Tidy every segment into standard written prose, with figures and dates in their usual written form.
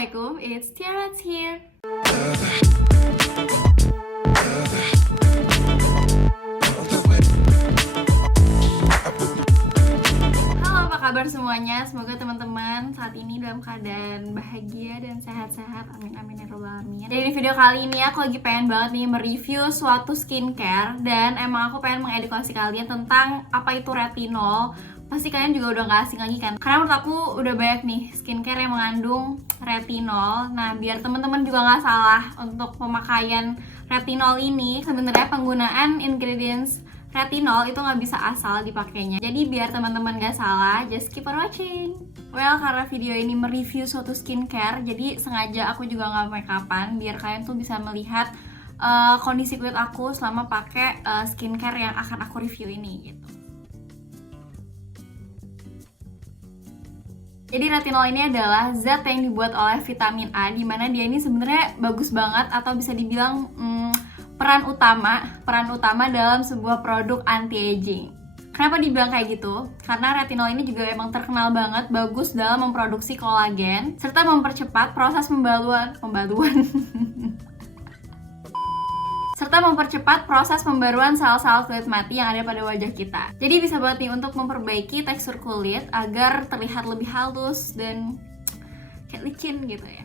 Assalamualaikum, it's Tiara here. Halo, apa kabar semuanya? Semoga teman-teman saat ini dalam keadaan bahagia dan sehat-sehat. Amin amin ya robbal alamin. Jadi di video kali ini aku lagi pengen banget nih mereview suatu skincare, dan emang aku pengen mengedukasi kalian tentang apa itu retinol. Pasti kalian juga udah gak asing lagi kan, karena menurut aku udah banyak nih skincare yang mengandung retinol. Nah, biar teman-teman juga gak salah untuk pemakaian retinol ini, sebenarnya penggunaan ingredients retinol itu nggak bisa asal dipakainya. Jadi biar teman-teman gak salah, just keep on watching. Well, karena video ini mereview suatu skincare, jadi sengaja aku juga nggak make upan biar kalian tuh bisa melihat kondisi kulit aku selama pakai skincare yang akan aku review ini gitu. Jadi retinol ini adalah zat yang dibuat oleh vitamin A, dimana dia ini sebenarnya bagus banget atau bisa dibilang peran utama dalam sebuah produk anti-aging. Kenapa dibilang kayak gitu? Karena retinol ini juga emang terkenal banget bagus dalam memproduksi kolagen serta mempercepat proses pembaruan sel-sel kulit mati yang ada pada wajah kita. Jadi bisa banget nih untuk memperbaiki tekstur kulit agar terlihat lebih halus dan kayak licin gitu ya.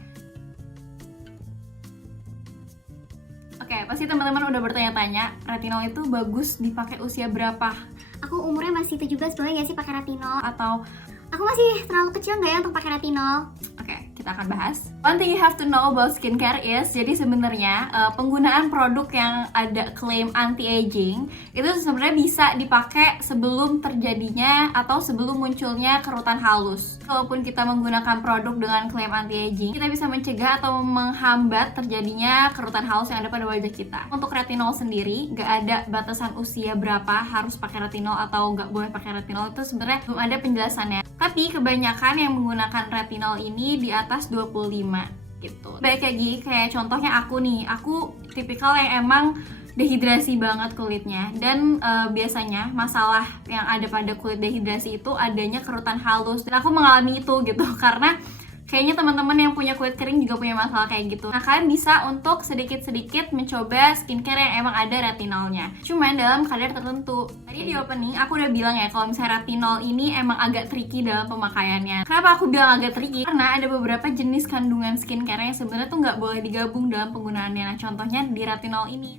Oke, pasti teman-teman udah bertanya-tanya, retinol itu bagus dipakai usia berapa? Aku umurnya masih 17, boleh gak sih pakai retinol? Atau Aku masih terlalu kecil gak ya untuk pakai retinol? Oke, kita akan bahas. One thing you have to know about skincare is, jadi sebenarnya penggunaan produk yang ada klaim anti-aging itu sebenarnya bisa dipakai sebelum terjadinya atau sebelum munculnya kerutan halus. Walaupun kita menggunakan produk dengan klaim anti-aging, kita bisa mencegah atau menghambat terjadinya kerutan halus yang ada pada wajah kita. Untuk retinol sendiri, nggak ada batasan usia berapa harus pakai retinol atau nggak boleh pakai retinol, itu sebenarnya belum ada penjelasannya. Tapi kebanyakan yang menggunakan retinol ini di atas 25 gitu. Baik lagi kayak contohnya aku nih, aku tipikal yang emang dehidrasi banget kulitnya, dan biasanya masalah yang ada pada kulit dehidrasi itu adanya kerutan halus, dan aku mengalami itu gitu karena kayaknya teman-teman yang punya kulit kering juga punya masalah kayak gitu. Nah, kalian bisa untuk sedikit-sedikit mencoba skincare yang emang ada retinolnya, cuman dalam kadar tertentu. Tadi di opening aku udah bilang ya kalau misalnya retinol ini emang agak tricky dalam pemakaiannya. Kenapa aku bilang agak tricky? Karena ada beberapa jenis kandungan skincare yang sebenarnya tuh nggak boleh digabung dalam penggunaannya. Nah, contohnya di retinol ini.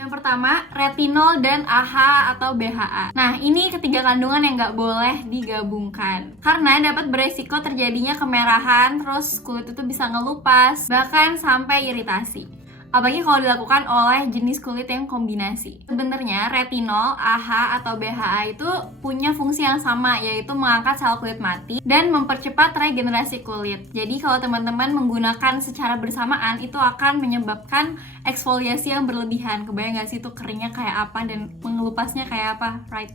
Yang pertama, retinol dan AHA atau BHA. Nah, ini ketiga kandungan yang nggak boleh digabungkan karena dapat beresiko terjadinya kemerahan, terus kulit itu bisa ngelupas, bahkan sampai iritasi. Apalagi kalau dilakukan oleh jenis kulit yang kombinasi. Sebenarnya retinol, AHA atau BHA itu punya fungsi yang sama, yaitu mengangkat sel kulit mati dan mempercepat regenerasi kulit. Jadi kalau teman-teman menggunakan secara bersamaan, itu akan menyebabkan eksfoliasi yang berlebihan. Kebayang gak sih itu keringnya kayak apa dan mengelupasnya kayak apa, right?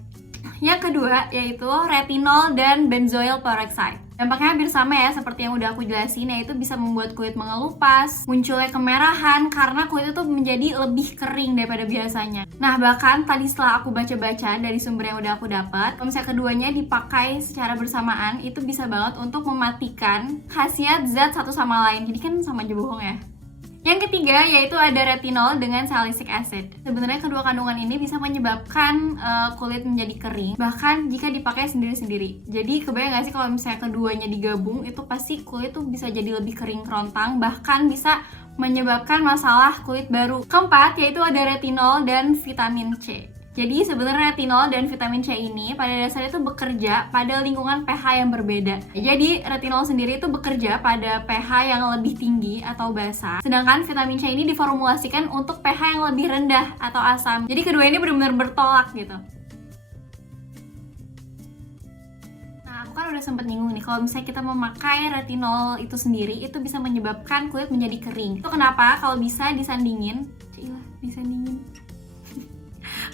Yang kedua yaitu retinol dan benzoyl peroxide. Dampaknya hampir sama ya seperti yang udah aku jelasin, yaitu bisa membuat kulit mengelupas, munculnya kemerahan karena kulit itu menjadi lebih kering daripada biasanya. Nah, bahkan tadi setelah aku baca-baca dari sumber yang udah aku dapat, kalau misalnya keduanya dipakai secara bersamaan, itu bisa banget untuk mematikan khasiat zat satu sama lain. Jadi kan sama aja bohong ya. Yang ketiga yaitu ada retinol dengan salicylic acid. Sebenarnya kedua kandungan ini bisa menyebabkan kulit menjadi kering, bahkan jika dipakai sendiri-sendiri. Jadi kebayang gak sih kalau misalnya keduanya digabung, itu pasti kulit tuh bisa jadi lebih kering kerontang, bahkan bisa menyebabkan masalah kulit baru. Keempat yaitu ada retinol dan vitamin C. Jadi sebenarnya retinol dan vitamin C ini pada dasarnya itu bekerja pada lingkungan pH yang berbeda. Jadi retinol sendiri itu bekerja pada pH yang lebih tinggi atau basa, sedangkan vitamin C ini diformulasikan untuk pH yang lebih rendah atau asam. Jadi kedua ini benar-benar bertolak gitu. Nah, aku kan udah sempat nyinggung nih, kalau misalnya kita memakai retinol itu sendiri, itu bisa menyebabkan kulit menjadi kering. Itu kenapa kalau bisa disandingin,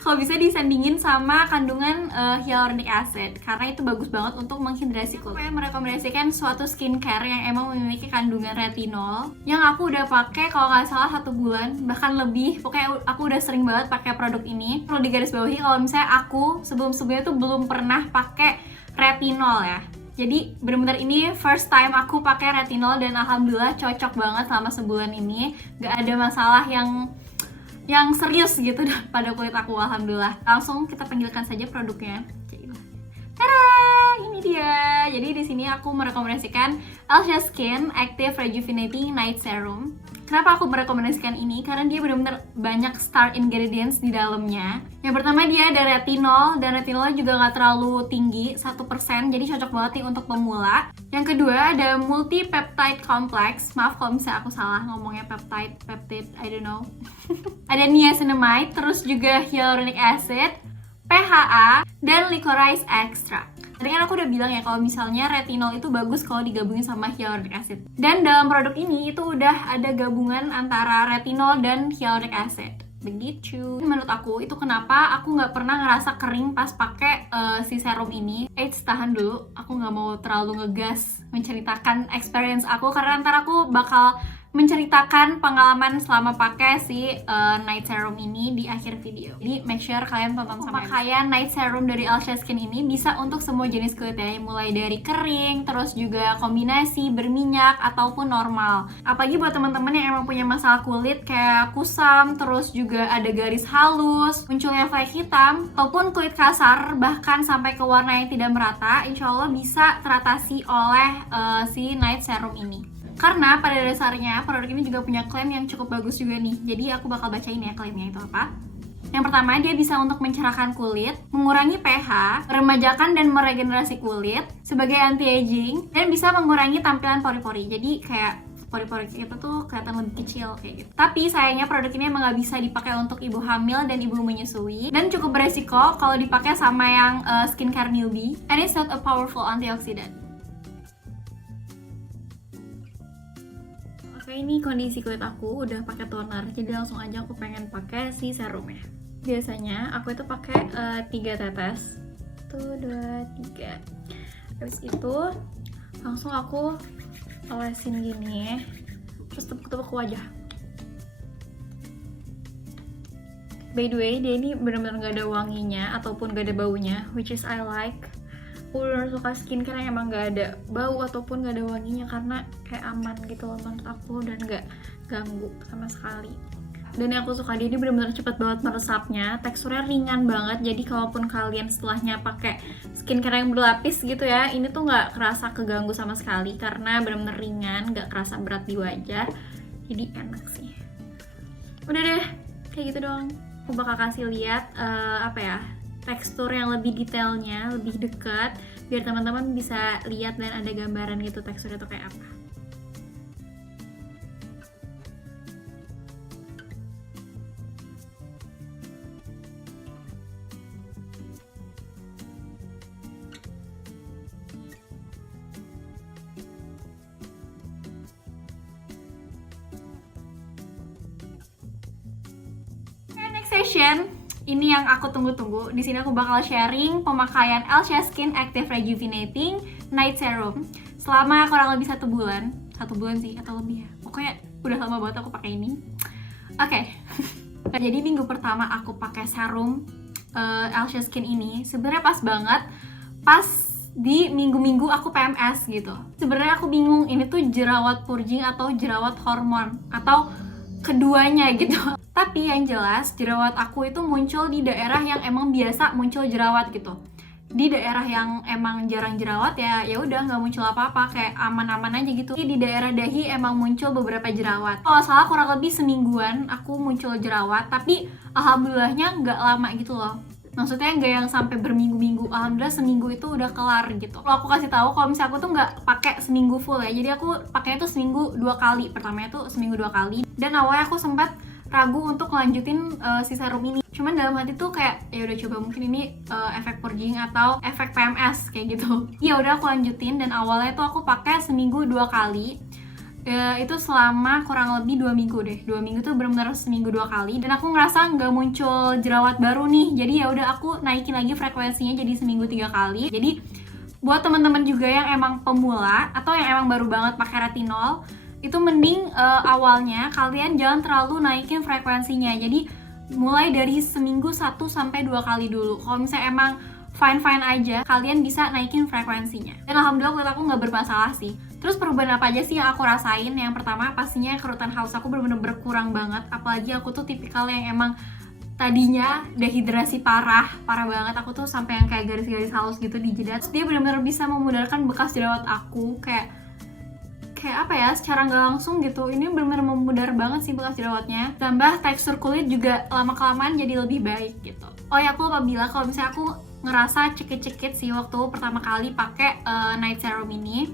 kalau bisa disandingin sama kandungan hyaluronic acid, karena itu bagus banget untuk menghidrasi kulit. Saya merekomendasikan suatu skincare yang emang memiliki kandungan retinol, yang aku udah pakai kalau nggak salah 1 bulan, bahkan lebih. Pokoknya aku udah sering banget pakai produk ini. Perlu digarisbawahi kalau misalnya aku sebelum-sebelumnya tuh belum pernah pakai retinol ya. Jadi bener-bener ini first time aku pakai retinol dan alhamdulillah cocok banget selama sebulan ini. Gak ada masalah yang serius gitu pada kulit aku, alhamdulillah. Langsung kita panggilkan saja produknya. Tada, ini dia. Jadi di sini aku merekomendasikan Elsha Skin Active Rejuvenating Night Serum. Kenapa aku merekomendasikan ini? Karena dia benar-benar banyak star ingredients di dalamnya. Yang pertama dia ada retinol, dan retinolnya juga nggak terlalu tinggi, 1%, jadi cocok banget nih untuk pemula. Yang kedua ada multi peptide complex. Maaf kalau misalnya aku salah ngomongnya peptide, I don't know. Ada niacinamide, terus juga hyaluronic acid, PHA, dan licorice extract. Tadi kan aku udah bilang ya kalau misalnya retinol itu bagus kalau digabungin sama hyaluronic acid. Dan dalam produk ini itu udah ada gabungan antara retinol dan hyaluronic acid. Begitu. Menurut aku itu kenapa aku nggak pernah ngerasa kering pas pakai si serum ini. Tahan dulu, aku nggak mau terlalu ngegas menceritakan experience aku karena ntar aku bakal menceritakan pengalaman selama pakai si night serum ini di akhir video. Jadi make sure kalian tonton sampai pemakaian night serum dari Elsha Skin ini bisa untuk semua jenis kulit ya, mulai dari kering, terus juga kombinasi berminyak ataupun normal. Apalagi buat teman-teman yang emang punya masalah kulit kayak kusam, terus juga ada garis halus, munculnya flek hitam, ataupun kulit kasar, bahkan sampai ke warna yang tidak merata, insya Allah bisa teratasi oleh si night serum ini. Karena pada dasarnya produk ini juga punya klaim yang cukup bagus juga nih. Jadi aku bakal bacain ya klaimnya itu apa. Yang pertama, dia bisa untuk mencerahkan kulit, mengurangi pH, meremajakan dan meregenerasi kulit sebagai anti-aging, dan bisa mengurangi tampilan pori-pori. Jadi kayak pori-pori kita tuh kelihatan lebih kecil kayak gitu. Tapi sayangnya produk ini emang gak bisa dipakai untuk ibu hamil dan ibu menyusui, dan cukup beresiko kalau dipakai sama yang skincare newbie. And it's not a powerful antioxidant. Oke, ini kondisi kulit aku udah pakai toner, jadi langsung aja aku pengen pakai si serumnya. Biasanya aku itu pakai 3 tetes. 1, 2, 3. Habis itu langsung aku olesin gini, terus tepuk-tepuk ke wajah. By the way, dia ini benar-benar gak ada wanginya ataupun gak ada baunya, which is I like. Aku bener suka skincare yang emang gak ada bau ataupun gak ada wanginya karena kayak aman gitu loh menurut aku dan gak ganggu sama sekali. Dan yang aku suka dia ini bener-bener cepet banget meresapnya, teksturnya ringan banget, jadi kalaupun kalian setelahnya pakai skincare yang berlapis gitu ya, ini tuh gak kerasa keganggu sama sekali karena bener-bener ringan, gak kerasa berat di wajah, jadi enak sih. Udah deh, kayak gitu doang. Aku bakal kasih lihat tekstur yang lebih detailnya, lebih dekat, biar teman-teman bisa lihat dan ada gambaran gitu teksturnya tuh kayak apa. Next session. Ini yang aku tunggu-tunggu. Di sini aku bakal sharing pemakaian Elsha Skin Active Rejuvenating Night Serum selama kurang lebih 1 bulan. 1 bulan sih atau lebih ya. Pokoknya udah lama banget aku pakai ini. Oke. Jadi minggu pertama aku pakai serum Elsha Skin ini sebenarnya pas banget pas di minggu-minggu aku PMS gitu. Sebenarnya aku bingung ini tuh jerawat purging atau jerawat hormon atau keduanya gitu. Tapi yang jelas jerawat aku itu muncul di daerah yang emang biasa muncul jerawat gitu. Di daerah yang emang jarang jerawat ya udah nggak muncul apa-apa, kayak aman-aman aja gitu. Di daerah dahi emang muncul beberapa jerawat. Kalau salah kurang lebih semingguan aku muncul jerawat, tapi alhamdulillahnya nggak lama gitu loh. Maksudnya nggak yang sampai berminggu-minggu. Alhamdulillah seminggu itu udah kelar gitu. Kalau aku kasih tahu kalau misalnya aku tuh nggak pakai seminggu full ya. Jadi aku pakainya tuh seminggu 2 kali. Pertamanya tuh seminggu 2 kali. Dan awalnya aku sempat ragu untuk lanjutin si serum ini. Cuman dalam hati tuh kayak ya udah coba mungkin ini efek purging atau efek PMS kayak gitu. Ya udah aku lanjutin dan awalnya tuh aku pakai seminggu 2 kali. Itu selama kurang lebih 2 minggu deh. 2 minggu tuh benar-benar seminggu 2 kali dan aku ngerasa nggak muncul jerawat baru nih. Jadi ya udah aku naikin lagi frekuensinya jadi seminggu 3 kali. Jadi buat teman-teman juga yang emang pemula atau yang emang baru banget pakai retinol, itu mending awalnya kalian jangan terlalu naikin frekuensinya. Jadi mulai dari seminggu 1 sampai 2 kali dulu. Kalau misalnya emang fine-fine aja, kalian bisa naikin frekuensinya. Dan alhamdulillah kulit aku nggak bermasalah sih. Terus perubahan apa aja sih yang aku rasain? Yang pertama pastinya kerutan haus aku bener-bener berkurang banget. Apalagi aku tuh tipikal yang emang tadinya dehidrasi parah banget. Aku tuh sampai yang kayak garis-garis halus gitu di jidat. Terus dia bener-bener bisa memudarkan bekas jerawat aku, kayak apa ya, secara nggak langsung gitu. Ini bener-bener memudar banget sih bekas jerawatnya. Tambah tekstur kulit juga lama-kelamaan jadi lebih baik gitu. Oh ya, aku lupa bilang kalau misalnya aku ngerasa cekit-cekit sih waktu pertama kali pakai night serum ini.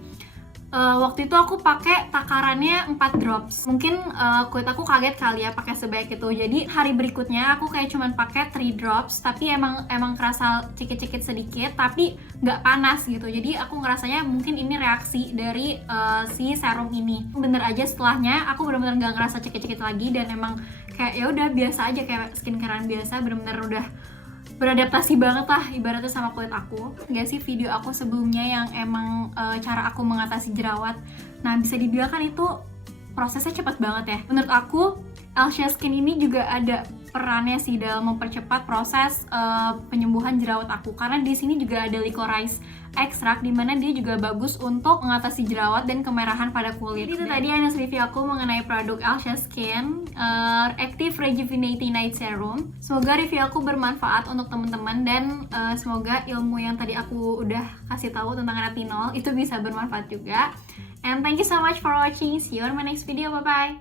Waktu itu aku pakai takarannya 4 drops. Mungkin kulit aku kaget kali ya pakai sebanyak itu. Jadi hari berikutnya aku kayak cuman pakai 3 drops, tapi emang kerasa cekit-cekit sedikit, tapi nggak panas gitu. Jadi aku ngerasanya mungkin ini reaksi dari si serum ini. Bener aja setelahnya aku bener-bener nggak ngerasa cekit-cekit lagi, dan emang kayak ya udah biasa aja, kayak skincarean biasa, bener-bener udah beradaptasi banget lah ibaratnya sama kulit aku. Nggak sih video aku sebelumnya yang emang cara aku mengatasi jerawat. Nah, bisa dibilang kan itu prosesnya cepat banget ya. Menurut aku Elsia Skin ini juga ada perannya sih dalam mempercepat proses penyembuhan jerawat aku, karena di sini juga ada licorice extract, dimana dia juga bagus untuk mengatasi jerawat dan kemerahan pada kulit. Jadi itu tadi Anas review aku mengenai produk Elsia Skin Active Rejuvenating Night Serum. Semoga review aku bermanfaat untuk teman-teman, dan semoga ilmu yang tadi aku udah kasih tahu tentang retinol itu bisa bermanfaat juga. And thank you so much for watching. See you on my next video. Bye bye.